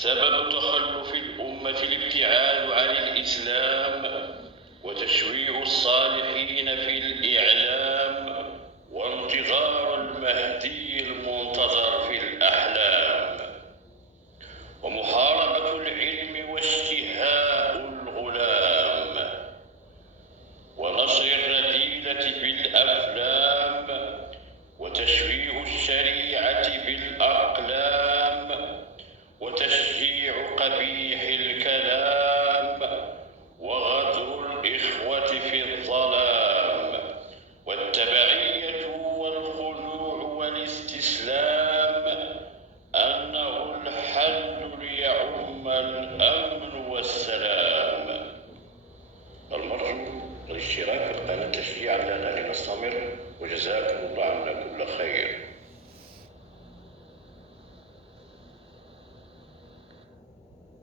سبب تخلف الأمة الابتعاد عن الإسلام وتشويه الصالحين في الإعلام وانتظار المهدي المنتظر في الأحلام ومحاربة العلم واشتهاء الغلام ونشر الرذيلة بالأفلام وتشويه الشريعة بالأقلام وتشجيع قبيح الكلام وغدر الإخوة في الظلام والتبعية والخضوع والاستسلام أنه الحل ليعم الأمن والسلام. المرجو الاشتراك في القناة تشجيعا لنا